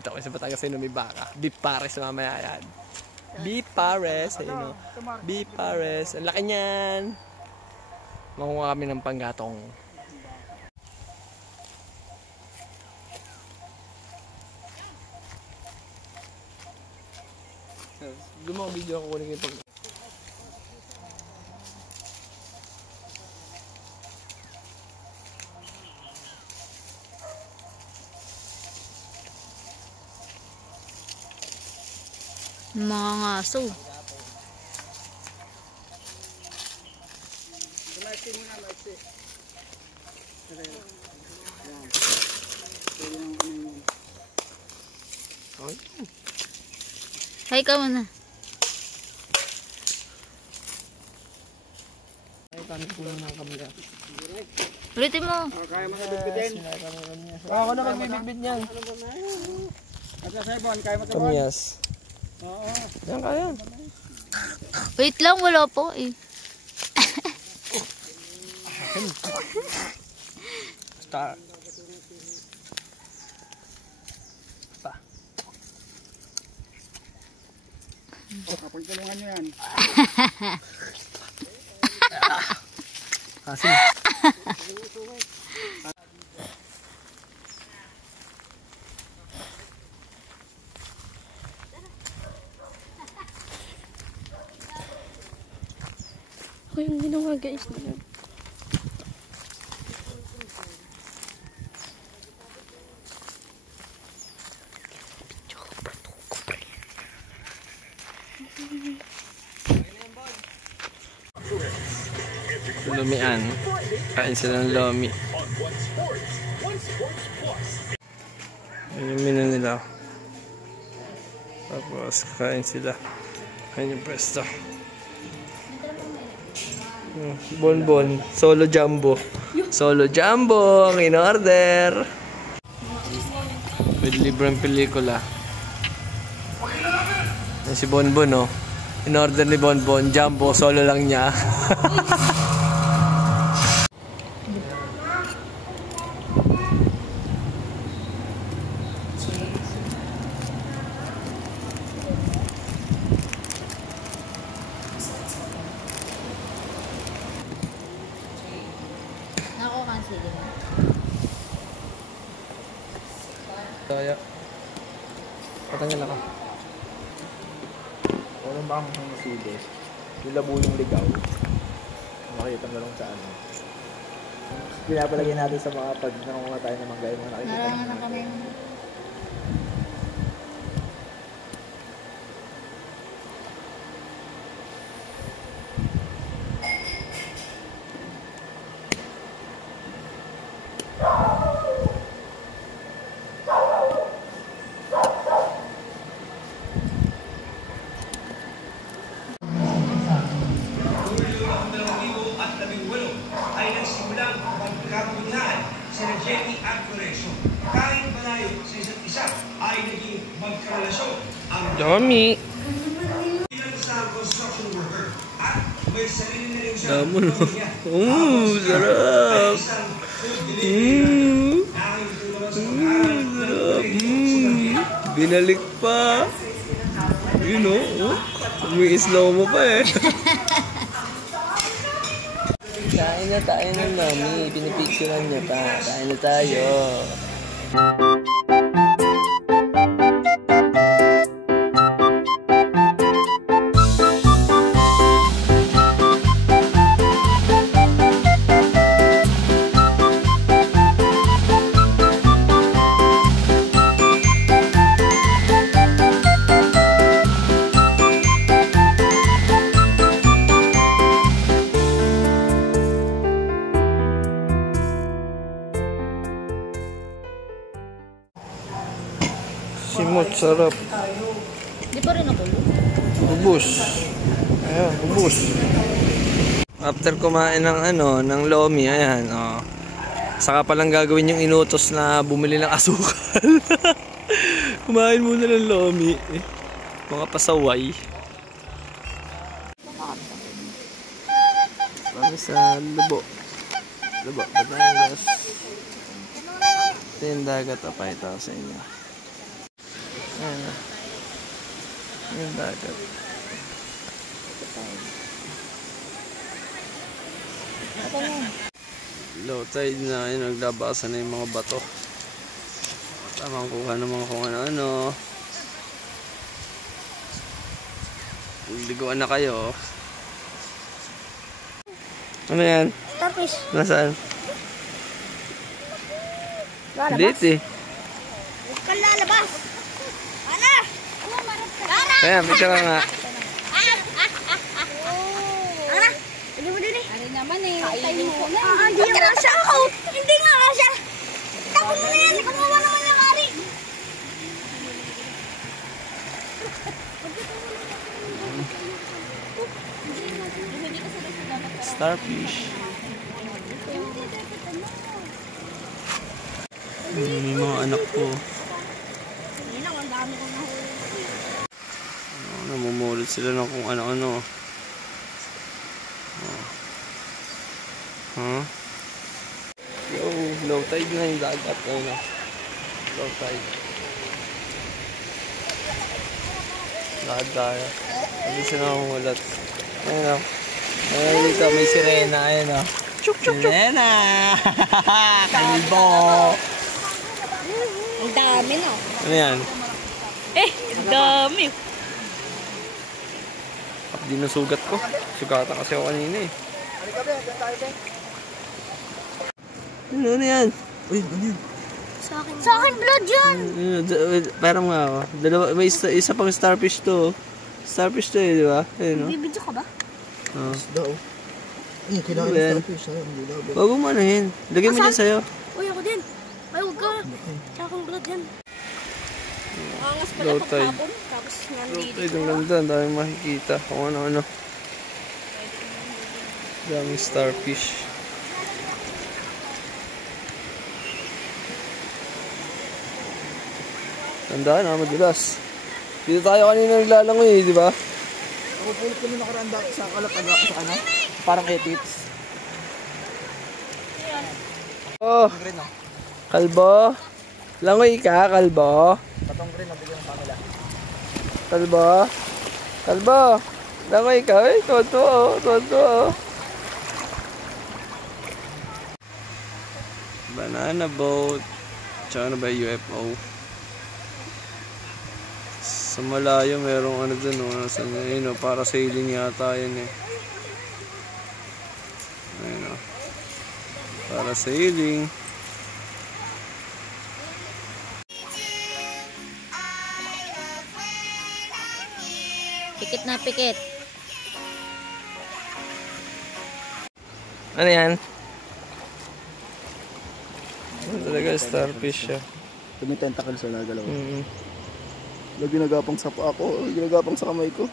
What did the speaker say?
Dito ako sa Batangas ay may baka. Beef pares mamaya yan. Beef pares. Ayun o. Beef pares. Ang laki niyan. Makuha kami ng panggatong. Gumawa video ako kunin kayo pag... Mga ngaso. Hay ka muna. Ay, kami pulang ng kamila. Ulitin mo. Kaya mo nabigbidin. Ako na magbibigbid niyan. At sa Sebon, kaya mo Sebon? Kamiyas. Oo. Yan kaya. Wait lang, wala po eh. Basta. Basta. Kapagtulungan nyo yan. Asin. Ako yung ginawa guys. Lumian. Kain sila ng lomi. Ayan yung menu nila. Tapos kain sila. Ayan yung pwesto. Bonbon. Solo jumbo. Solo jumbo. Ang in-order. With libreng pelikula. Ayan si Bonbon, no? In-order ni Bonbon. Jumbo. Solo lang niya. Ako kasi din. Kaya. Patanggal ako. Walang baka mong masili. Yung labo yung ligaw. Makikita mo lang sa ano. Pinapalagay natin sa mga pag nangunga tayo ng mangga yung mga nakikita. Narangan na kami. ay nagsimulang magkakabunyahan sina Jenny at Lorenzo. Kahit malayo sa isa't isa ay naging magkarelasyon. Ang dami. bilang sa construction worker at may sarili na rin siya. Damo no. Sarap. Sarap. Binalik pa. You know, umi-slow mo pa eh. Kain na tayo ng mami. Pinipicturean niya pa. Kain na tayo. Simot, sarap. Di pa rin ako. Ubus. Ayan, ubus. After kumain ng ano, ng lomi, ayan, oh. Saka palang gagawin yung inutos na bumili ng asukal. Kumain muna ng lomi. Mga pasaway. Kami sa Lubo. Lubo, Batangas. Ito yung dagat, apay ito sa inyo. Ayan na. Yung dagat. Low tide na, yun, naglabasa na yung mga bato. Tamang kuha ng mga kung ano-ano. Liguan na kayo. Ano yan? Starfish. Nasaan? Dito eh. Huwag kang lalabas. Ana! Ana! Ayan, picture ka nga. Ana! Hindi mo din eh. Ano naman eh. Kainin mo na. Hindi nga siya ako. Hindi nga siya. Tapos mo na yan. Kamuha naman yung ari. Starfish. May mga anak ko. Namumulot sila ng kung ano-ano. Huh? Yo, low tide na yung dagat. Ayun na. Low tide. Lakad tayo. Hindi siya namumulat. Ayun na. Ayun dito, may sirena. Ayun na. Chuk chuk chuk. Sirena! Kalbo! Ang dami na. Ano yan? Ang dami. Di nasugat ko. Sugatan kasi ako kanina eh. Ano yan? Uy, ano yan? Sa akin blood yan. Parang nga ako. Dalawa, may isa pang starfish to. Starfish to eh, di ba? Ayun o. Bibidyo ka ba? Oh. Daw. Ay, kailangan Ayan. ng starfish. Hindi daw. Huwag mo manahin. Lagay mo dyan sa'yo. Uy, ako din. Ay, huwag ka. Sa akin blood yan. Angas pala Low pag tide. hapon. Tapos nandito. Ay, ang ganda. Ang daming makikita. Kung ano-ano. Daming starfish. Tandaan ha, madulas. Dito tayo kanina naglalangoy eh, di ba? Ako pulot kami nakaraan sa kalataga sa ano? Parang edits. Oh, Green no? kalbo. Langoy ka, kalbo. Patong green, nabigyan ng camera. Kalbo. Kalbo. Langoy ka. Ay, toto. Toto. Banana boat. Tsaka na ba UFO? Sa malayo merong ano dun, oh, nasan yun, oh, para sailing yata yun eh. Ayun oh. Para sailing. Pikit na pikit. Ano yan? Ano talaga starfish siya. May tentacles na galaw. Mm. Ginagapang sa paa ko, ginagapang sa kamay ko.